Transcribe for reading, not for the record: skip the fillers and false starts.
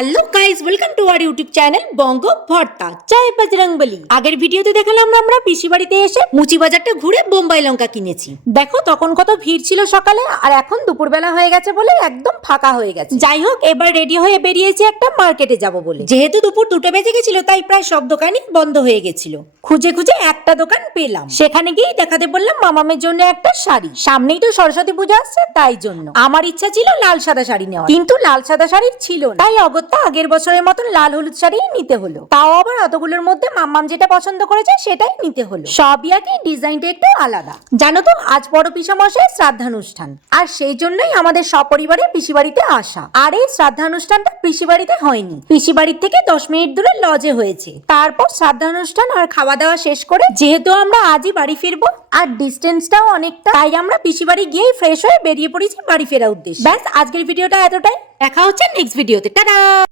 Hello guys, welcome to our YouTube channel Banga Bharta. জয় বজরংবলী। আগের ভিডিওতে দেখালাম আমরা পিসি বাড়িতে এসে মুচি বাজারটা ঘুরে বোম্বাই লঙ্কা কিনেছি। দেখো তখন কত ভিড় ছিল সকালে, আর এখন দুপুরবেলা হয়ে গেছে বলে একদম ফাঁকা হয়ে গেছে। যাই হোক, এবার রেডি হয়ে বেরিয়েছি একটা মার্কেটে যাব বলে। যেহেতু দুপুর 2টা বেজে গেছিল তাই প্রায় সব দোকানই বন্ধ হয়ে গেছিল। খুঁজে খুঁজে একটা দোকান পেলাম, সেখানে গিয়ে দেখাতে বললাম মামামের জন্য একটা শাড়ি। সামনেই তো সরস্বতী পূজা আসছে, তাই জন্য আমার ইচ্ছা ছিল লাল সাদা শাড়ি নেওয়ার, কিন্তু লাল সাদা শাড়ি ছিল না। তাই অগত্যা আগের বছরের মতন লাল হলুদ শাড়ি নিতে হলো। তাও আবার অতগুলোর মধ্যে মাম্মাম যেটা পছন্দ করেছে সেটাই নিতে হলো। সবই আর কি ডিজাইনটা একটু আলাদা। জানো তো, আজ বড় পিসামশাই শ্রাদ্ধানুষ্ঠান, আর সেই জন্যই আমাদের সপরিবারে পিসি বাড়িতে আসা। আর এই শ্রাদ্ধানুষ্ঠানটা পিসি বাড়িতে হয়নি, পিসি বাড়ির থেকে 10 মিনিট দূরে লজে হয়েছে। তারপর শ্রাদ্ধানুষ্ঠান আর খাওয়া দাওয়া শেষ করে যেহেতু আমরা আজই বাড়ি ফিরবো আর ডিস্টেন্সটাও অনেকটা, তাই আমরা পিসি বাড়ি গিয়েই ফ্রেশ হয়ে বেরিয়ে পড়েছি বাড়ি ফেরার উদ্দেশ্যে। ব্যাস, আজকের ভিডিওটা এতটাই। দেখা হচ্ছে নেক্সট ভিডিওতে। টাটা।